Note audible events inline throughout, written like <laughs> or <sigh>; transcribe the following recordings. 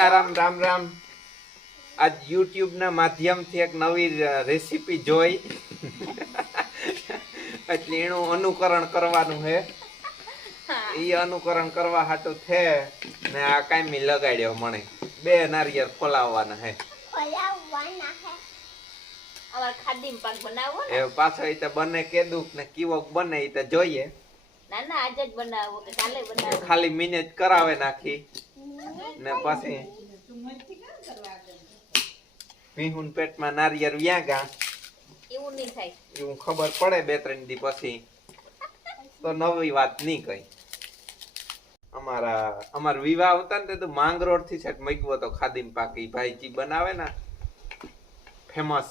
સીતારામ રામ રામ. આજ યુટ્યુબ ના માધ્યમથી એક નવી રેસીપી જોઈ. એટલે એનું અનુકરણ કરવાનું છે. એ અનુકરણ કરવા હાટું છે ને આ કાયમી લગાડ્યો મને બે નારિયેળ ખોલાવવાના અમારે પાક ને. એ પાછો તો બને કેદુક ને કીવોક બને તો જોઈએ. ના ના આજે જ બનાવવો કે કાલે બનાવવો ખાલી મિનેજ કરાવે નાખી. ને પછી ભીહુન પેટમાં નારિયેળ વ્યાગા. એવું નહીં થાય. એવું ખબર પડે બે ત્રણ દી પછી. તો નવી વાત નહીં કઈ. અમારા અમાર વિવાહ હતા ને તે તો માંગરોળથી છે મગવો તો ખાદીમ પાકી ભાઈ જી બનાવે ને ફેમસ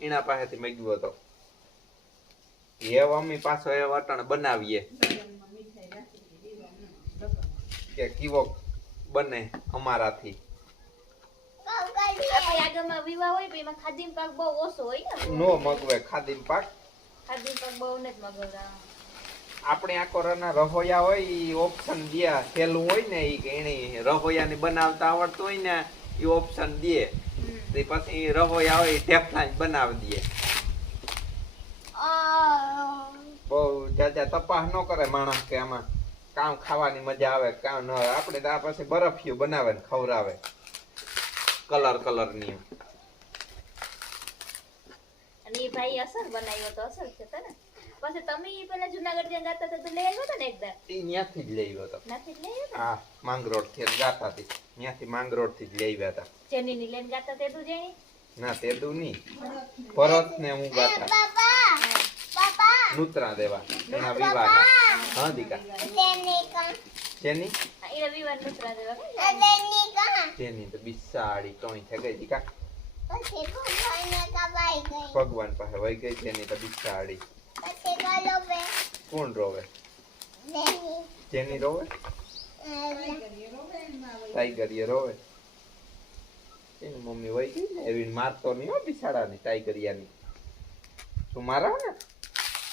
એના પાસેથી મગવો તો. એ મમ્મી પાછો એ વટણ બનાવીએ. કે કીવો બને અમારાથી. આપણે આગળમાં વિવાહ હોય પણ એમાં ખાદી પાક બહુ ઓછો હોય ને. નો મગવે ખાદીમ પાક. બહુ નથી મગવડા આપણે આ કોરોના રહોયા હોય ઈ ઓપ્શન દે. સહેલું હોય ને એને રહોયાની બનાવતા આવડતું હોય ને એ ઓપ્શન દે. તે પછી રહોયા હોય ઢેફલા બનાવી દે. બહુ જાજા તપાસ ન કરે માણસ કે આમાં. કામ ખાવાની મજા આવે કામ ન આવે. આપણે તો આ પછી બરફિયું બનાવે ને ખવડાવે. કલર કલરની અને એ ભાઈ અસર બનાવ્યો તો અસર છે તને? પછી તમે પેલા જુનાગઢ જ્યાં ગાતા હતા તો લઈ આવ્યો ને એકદમ ન્યાથી જ લઈ આવ્યો હતો નથી જ લઈ આવ્યો આ માંગરોળથી ગાતા હતી ન્યાથી માંગરોળથી જ લઈ આવ્યા હતા. જેની ની લઈને ગાતા તે તું ના તેદુ નહીં. ભરત ને હું ગાતા. નૂતરા દેવા. એના વિવાહના. હા દીકા. જેની? હા, એના વિવાહ નુતરા દેવા કે? જેની તો બિસાડી ટોણી થઈ ગઈ દીકા. ભગવાન પાસે વહી ગઈ જેની તો બિસાડી. કોણ રોવે? જેની રોવે? ટાઈગર એ રોવે. એની મમ્મી વહી ગઈ ને એવી મારતો નહીં હો બિસાડાની ટાઈગરિયાની. તું મારા ને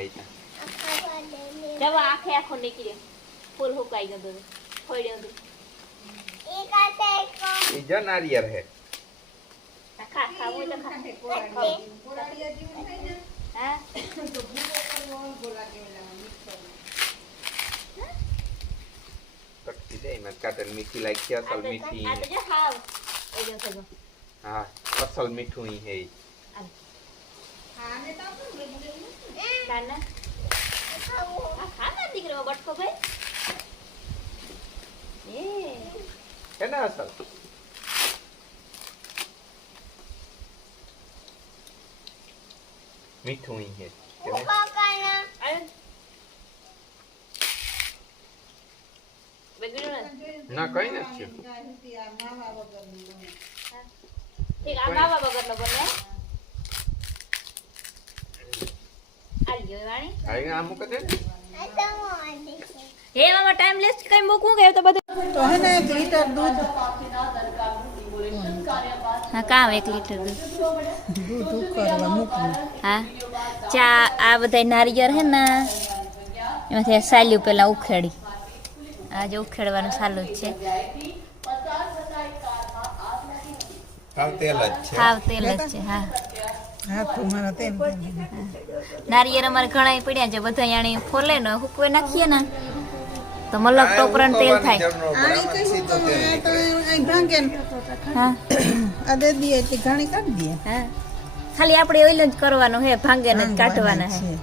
જાય છે જવા આખે આખો નીકળ્યો ફૂલ હુકાઈ ગયો બધું. ફોડ્યો હતું ઈ જ નારિયેળ હે. ખા ખાવું તો ખા. હા? કટકી દે એમાં કાતર મીઠી લાગી અસલ મીઠી. આ તો જો હાવ. એ જો સગો હા અસલ મીઠું ઈ હે. ઈ. કાના આ ના દીકરો બટકો ભાઈ? એ. હે ને મીઠું હે ને? કઈ નથી ઠીક આ વગર નો બને. આ વાણી મૂકે દે હે મામા ટાઈમ લેસ કઈ મૂકવું કે? તો બધું તો હે ને 1 લીટર દૂધ. હા કામ એક લીટર દૂધ? દૂધ ઉકળવા મૂકવું. હા. ચા આ બધા નારિયેળ હે ને એમાંથી સાલ્યું પેલા ઉખેડી. આજે ઉખેડવાનું સાલું જ છે. હાવ તેલ જ છે. હાવ તેલ જ છે હા. નારિયેળ અમારે ઘણા પડ્યા છે બધા યાણી ફોલે ને હુકવે નાખીએ ને. તો મલક ટોપરણ તેલ થાય. આણી ખાલી આપણે ઓઈલ જ કરવાનું હે ભાંગે ને કાઢવાના હે.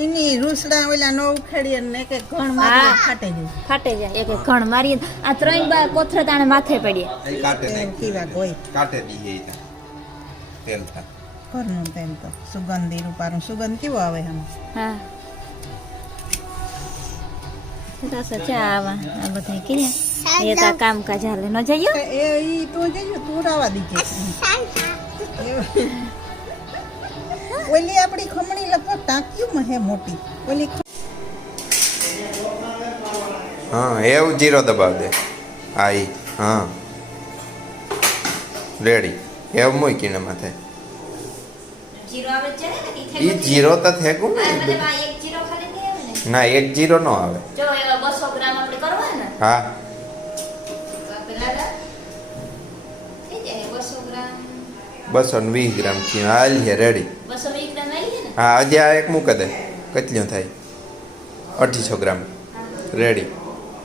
એની રૂસડા ઓલા નો ઉખેડીએ ને એક એક ઘણ મારી ફાટે જાય ફાટે જાય એક એક ઘણ મારીએ આ ત્રણ બા કોથરા તાણે માથે પડીએ. કાટે નહીં કીવા હોય કાટે દીએ તેલ થાય. ઘરનું તેમ તો સુગંધી રૂપાનું સુગંધ કેવો આવે આમ હા. ચા આવા આ બધા કર્યા. એ તો કામકાજ હાલે. ન જઈએ એ ઈ તું તું રાવા દીજે ઓલી આપણી ખમણી લગભગ ટાંક્યું હે મોટી. ઓલી હા એવું જીરો દબાવ દે. હા ઈ હા. રેડી. એવું મૂકીને માથે જીરો આવે છે ને કે ઈ જીરો તો થેકું ને એક જીરો ખાલી નહીં આવે ને ના એક જીરો નો આવે જો એવા બસો ગ્રામ આપણે કરવા ને હા તો પેલા થઈ જાય બસો ગ્રામ બસો ને વીસ ગ્રામથી હાલ છે રેડી બસો વીસ ગ્રામ આવી ને હા આજે આ એક મૂકે દે કેટલું થાય અઢીસો ગ્રામ રેડી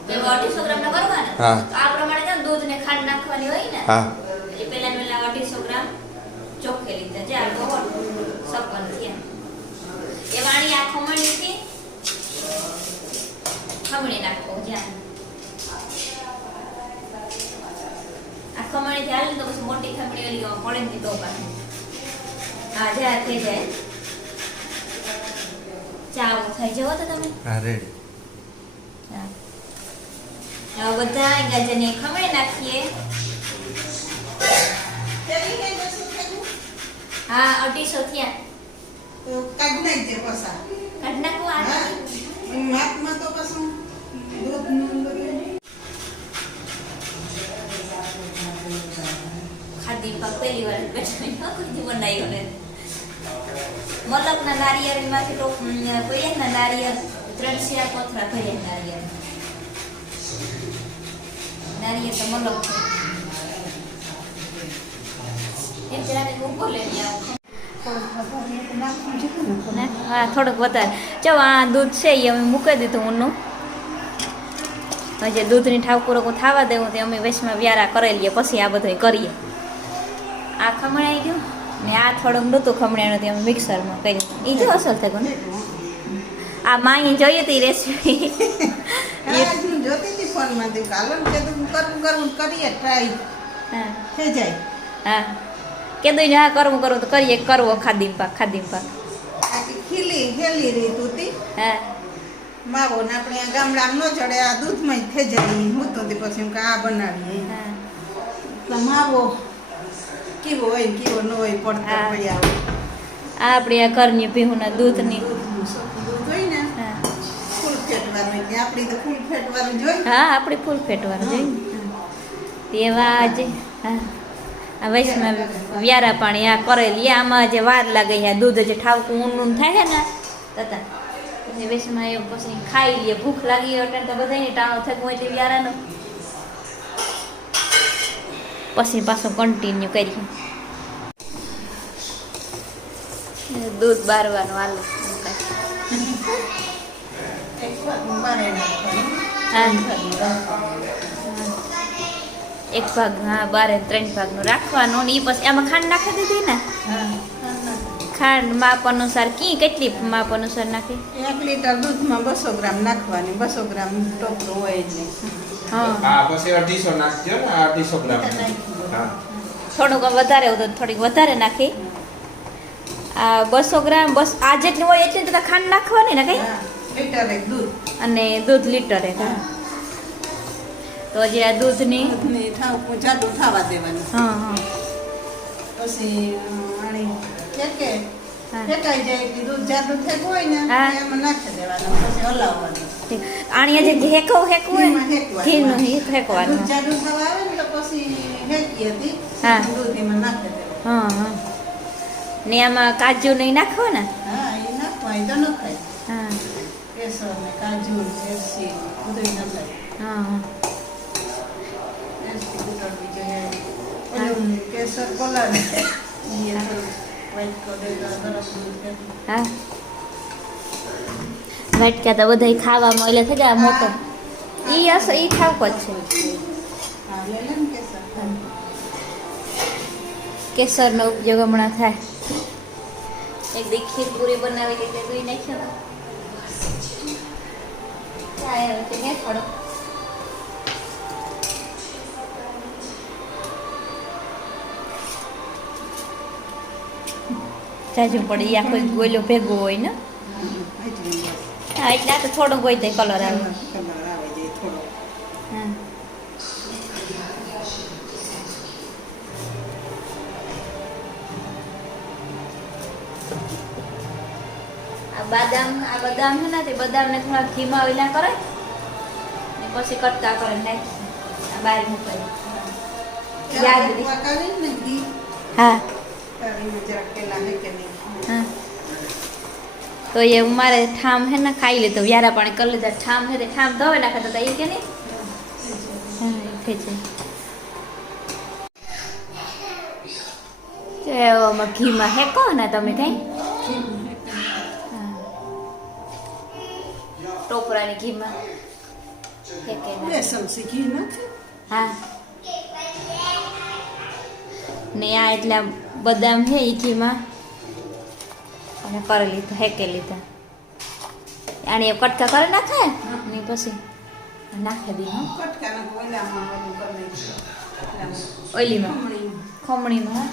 તો એવા અઢીસો ગ્રામ ના કરવા ને હા. તો આ પ્રમાણે છે ને દૂધ ને ખાંડ નાખવાની હોય ને હા એટલે પેલા ને પેલા અઢીસો ગ્રામ ચોખ્ખે લીધા જે આ ગોળ સપન થયા એ વાણી આ ખમણી થી ખમણી નાખો જ્યાં આ ખમણી થી હાલી તો પછી મોટી ખમણી ઓલી પડે ને તો પાછી હા જ્યાં થઈ જાય ચા આવું થઈ જવો તો તમે હા રેડી હવે બધા ગાજરની ખમણી નાખીએ? હા અઢીસો થયા કાઢી નાખજે પસા કાઢી નાખું આ હા તો કોઈ ના નારિયેળ ત્રણ શિયા કોથળા ભર્યા નારિયેળ. નારિયેળ તો મલક છે. એમ જરાક ઊભો લઈને આવું. ના, હા થોડુંક વધારે. ચો આ દૂધ છે એ અમે મૂકી દીધું ઊનનું. હજી દૂધની ઠાવકુરો થવા દેવું તે અમે વેસમાં વ્યારા કરી લઈએ પછી આ બધું કરીએ. આ ખમણાઈ ગયું ને આ થોડુંક નહોતું ખમણાયું તે અમે મિક્સરમાં કર્યું. એ જો અસર થયું ને? આ માઈ જોઈએ હતી રેસીપી જોતી હતી ફોનમાં કરવું કરવું કરીએ ટ્રાય હા. થઈ જાય. હા. કીધું હા કરવું કરવું તો કરીએ કરવો ખાદીમ પાક ખાદીમ પાક. ખીલી હેલી રીત હતી હા? માવો ને આપણે ગામડામાં ન ચડે આ દૂધમાં જ થઈ જાય હું તો પછી એમ કે આ બનાવીએ હા. તો માવો કેવો હોય કેવો ન હોય પડતો. પડ્યા આ આપણી આ ઘરની ભીહુના દૂધની. આપણી તો ફૂલ ફેટવાનું જોઈ હા આપણે ફૂલ ફેટવાનું જોઈએ તેવા આજે હા. વૈષ્ણવ વ્યારા પાણી આ કરેલી આમાં જે વાર લાગે છે દૂધ જે ઠાવકું ઊંડું થાય છે ને તથા પછી વૈષ્ણવ એ પછી ખાઈ લઈએ ભૂખ લાગી એટલે તો બધાને ટાણો થતું હોય તે વ્યારાનો. પછી પાછું કન્ટિન્યુ કરીએ. દૂધ બારવાનું હાલો. હા. એક ભાગ હા બારે ત્રણ ભાગનું રાખવાનું ને એ પછી એમાં ખાંડ નાખી દીધી ને. ખાંડ માપ અનુસાર કી કેટલી માપ અનુસાર નાખી? એક લીટર દૂધમાં બસો ગ્રામ નાખવાની બસો ગ્રામ ટોપરું હોય એટલે. હા. પછી અઢીસો નાખજો ને અઢીસો ગ્રામ. થોડુંક વધારે હોય તો થોડીક વધારે નાખી. આ બસો ગ્રામ બસ આ જેટલી હોય એટલી તો ખાંડ નાખવાની ને કઈ? લીટર એક દૂધ. અને દૂધ લીટર એક હા. તો જે આ દૂધની? દૂધને થાવ દેવાનું. હા હા. પછી આણી ફેંકવું હોય ને આમાં કાજુ નહીં નાખો ને? કાજુ હા હા. એલચી ઉતરવી જોઈએ ઓલું કેસર કોલા ને એ થોડું white color ગરમ દૂધ કરી. હા વાટકા તો બધા ખાવામાં એટલે થઈ ગયા મોટો ઈ હશે ઈ ઠાવકો જ છે હા લે લે ને કેસર કેસરનો ઉપયોગ હમણાં થાય એક દી ખીર પૂરી બનાવી રીતે દૂઈ નાખ્યો ચાય હવે તે ને થોડો જાજુ પડી આખો ગોયલો ભેગો હોય ને? હા એટલે આ તો થોડોક હોય તો કલર આવે. થોડો બદામ આ બદામ છે ને તે બદામને થોડા ઘીમાં ઓઈલા કરે ને પછી કટકા કરે ને આ બહાર મૂકાય યાદ હા. તો એ મારે ઠામ હે ને ખાઈ લીધો. વ્યારા પાણી કરી લીધા. ઠામ હે તે ઠામ ધોવે નાખે તો એ કે નહીં? હા તો ઘીમાં હેકો ને તમે ટોપરાની ઘીમાં ને આ એટલા બદામ હે ઈચીમાં અને કરી લીધા હેકે લીધા. આને એ કટકા કરી નાખે? ને પછી નાખી દી હો. ઓલામાં ખમણીમાં.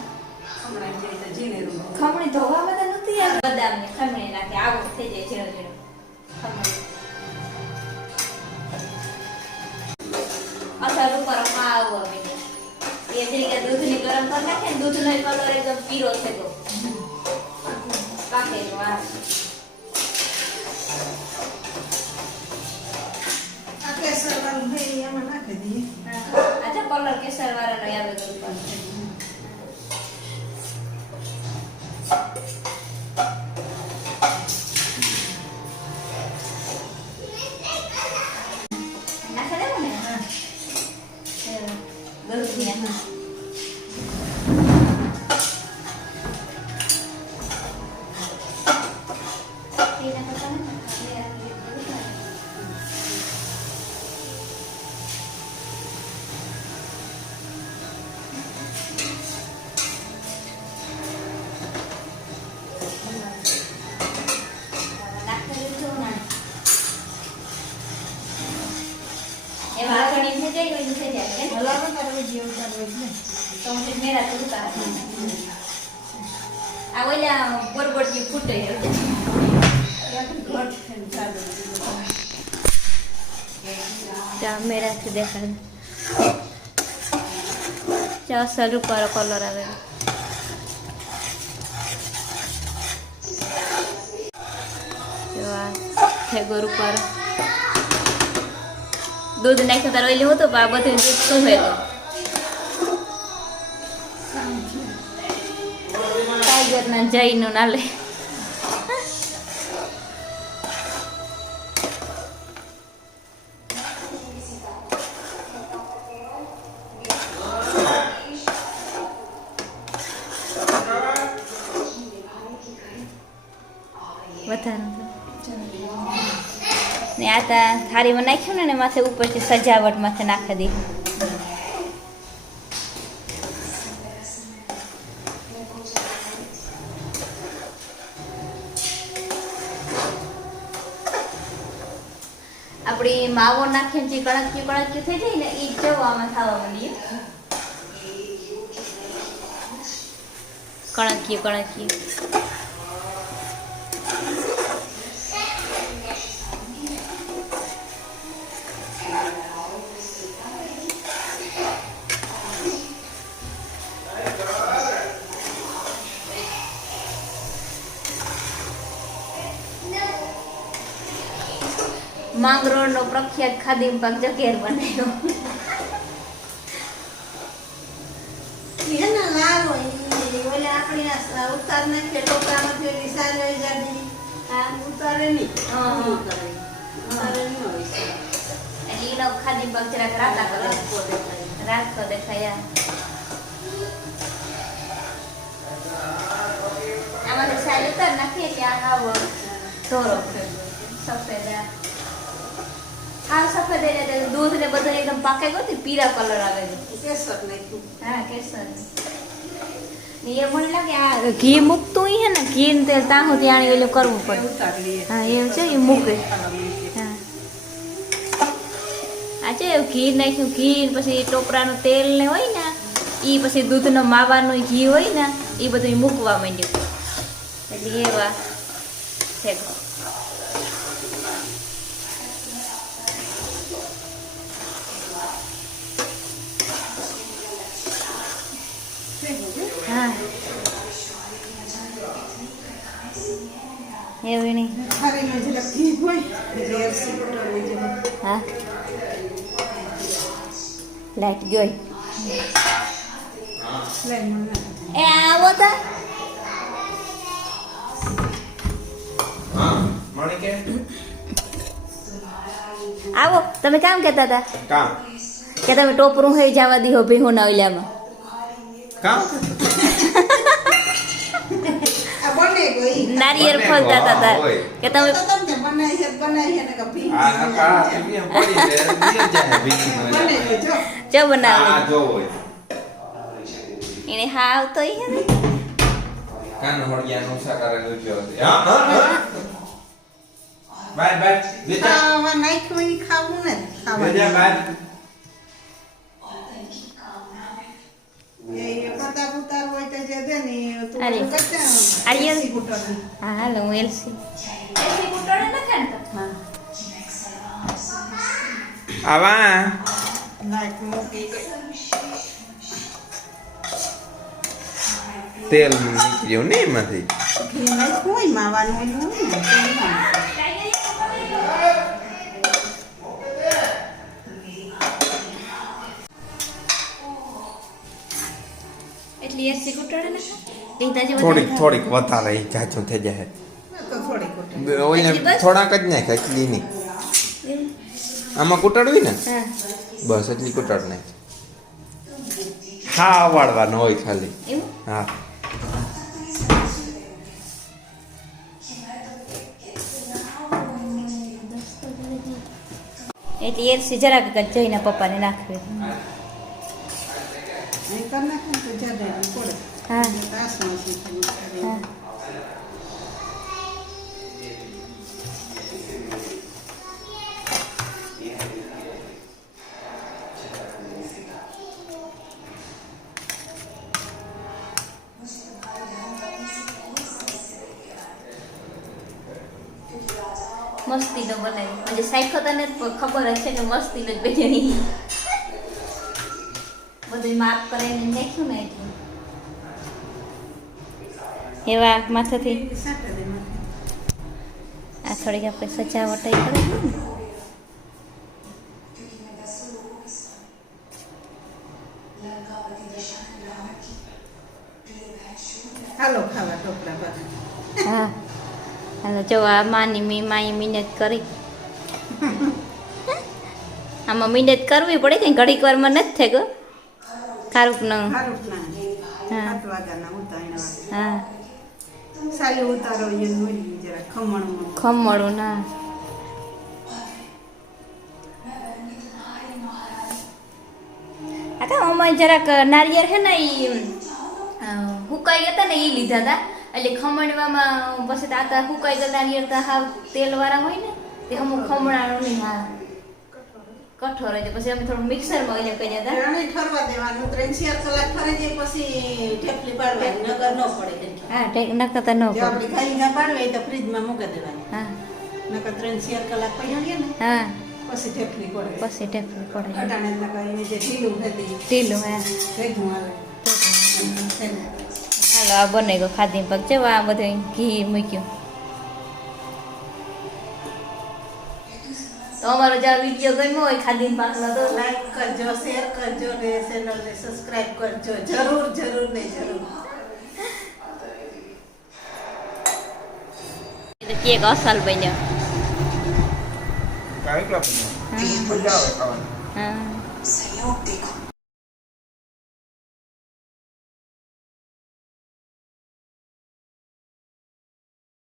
ખમણી ધોવા બધા નથી આવે બદામ ને ખમણી નાખે આવો થઈ જાય ઝીણો ઝીણો. ખમણી. અસર ઉપર આવું આવે ને એ જરીકે દૂધની ગરમ કરી નાખે ને દૂધનો કલર એકદમ પીરો પાકેલું આ આ કેસર વાળું એમાં નાખી દઈએ. આજે કલર કેસર વાળાનો આવે તો થઈ જાય હોય થઈ જાય? હલાવો કરવી જેવું કરવું નહીં. તો હું મેરા તો આ ઓલા કલર આવે આ ઉપર દૂધ નાખ્યું તાર ઓઈલું હતું પણ આ બધું દૂધ ભેગો ટાઈગરના જઈનું ના લે. થાળીમાં નાખ્યું ને માથે ઉપરથી સજાવટ માથે નાખી દીધું આપણી માવો નાખીને જે કણક્યું કણક્યું થઈ જાય ને એ જવામાં થવા માંડીએ કણક્યું કણક્યું માંગરોળ નો પ્રખ્યાત ખાદી પાક જગેર બનાવ્યો એને લાલ હોય ઓલે આપણે ઉતાર નાખીએ ટોપરામાંથી ઓલી સાલ હોય જાડી. આ ઉતારે નહીં. હા. ઈ કરે. ઉતારે નહીં હોય એટલે એનો ખાદી પાક જરાક રાતા કરો દેખાય. આમાંથી સાઈડ ઉતાર નાખીએ ત્યાં આવો ધોરો સફેદ આ. સફેદ એટલે દૂધ ને બધું એકદમ પાકે ગયો પીળા કલર આવે છે. કેસર નાખ્યું. હા કેસર ને. એ મને લાગે આ ઘી મૂકતું હે ને ઘી ને તેલ તાહું ત્યાં એલું કરવું પડે. હા એવું છે એ મૂકે. હા આ છે ઘી નાખ્યું ઘી પછી ટોપરાનું તેલ ને હોય ને એ પછી દૂધનો માવાનું ઘી હોય ને એ બધું મૂકવા માંડ્યું. એટલે એવા છે. એવી હા. લાઈટ જોઈ. એ આવો તો. આવો. તમે કામ કહેતા હતા? કે તમે ટોપરું થઈ જવા દીધો ભેહું ના ઓલામાં કામ? નિયમ ફળતા હતા નો કે તમે જો બનાવો જો હોય એને હા આવતો ઈ હે ને કાન હોડિયા નું હા હા બાય બાય બેટા ખાવા નાખ્યું ખાવું ને બેટા હાલો હું એલસી એલસી કુટોડે ન ખાનતો હા આવા લાઈટ મૂકી ગઈ તેલ નીકળ્યું ને એમાંથી ઘી નાખ્યું હોય માવાનું હોય ને તેલમાં. એટલી એલસી કુટોડે ને થોડીક થોડીક વધારે જાજુ થઈ જાય? થોડાક જ નાખે એટલી નહીં. આમાં કુટાડવી ને? બસ એટલી કુટાડ નાખે. હા વાળવાનો હોય ખાલી. હા. એટલી એરસી જરાક જઈને પપ્પાને નાખવી અહીં કરી નાખે ને તો જડે નહીં પડે હા મસ્તીનો બનાવી. સાયકો તને ખબર હશે કે મસ્તીનો જ બજાવી બધું માપ કરીને નાખ્યું ને એટલે. એવા માથાથી. આ થોડીક આપણે સજાવટ કરી ને. હાલો ખાવા હા. હાલો જો આ માની મી માએ મહેનત કરી. <laughs> આમાં મહેનત કરવી પડે કે ઘડીક વારમાં નથી થઈ ગયો ખારું ન હારું ના હા. ખમણું. ના આ અમારે જરાક નારિયેળ છે ને એ હુકાઈ હતા ને એ લીધા હતા. એટલે ખમણવામાં પછી તો આ તો હુકાઈ ગયા નારિયેળ તો હાવ તેલવાળા હોય ને તે અમુક ખમણાનું નહીં હા કઠોર હોય પછી અમે થોડું મિક્સરમાં એને કર્યા હતા રાણી ઠરવા દેવાનું ત્રણ ચાર કલાક ફરે જે પછી ઠેપલી પાડવાની નગર ન પડે હા ઠેક નકર તો ન પડે. આપણે ખાઈ ના પાડવે તો ફ્રીજમાં મૂકી દેવાની. હા. નકર ત્રણ ચાર કલાક પડ્યો ને હા. પછી ઠેપલી પડે. પછી ટેકવું પડે. અટાણે નકર એને જે ઢીલું હતી ઢીલું હા. ભેગું આવે. હાલો આ બને ગયો ખાધી પગ. છે આ બધું ઘી મૂક્યું. તો અમારો જે વીડિયો ગમ્યો હોય ખાધી પાકનો તો લાઈક કરજો શેર કરજો ને ચેનલને સબસ્ક્રાઇબ કરજો. જરૂર જરૂર ને જરૂર. કેક અસલ બન્યો. કાંઈ મજા આવે સહયોગ હા.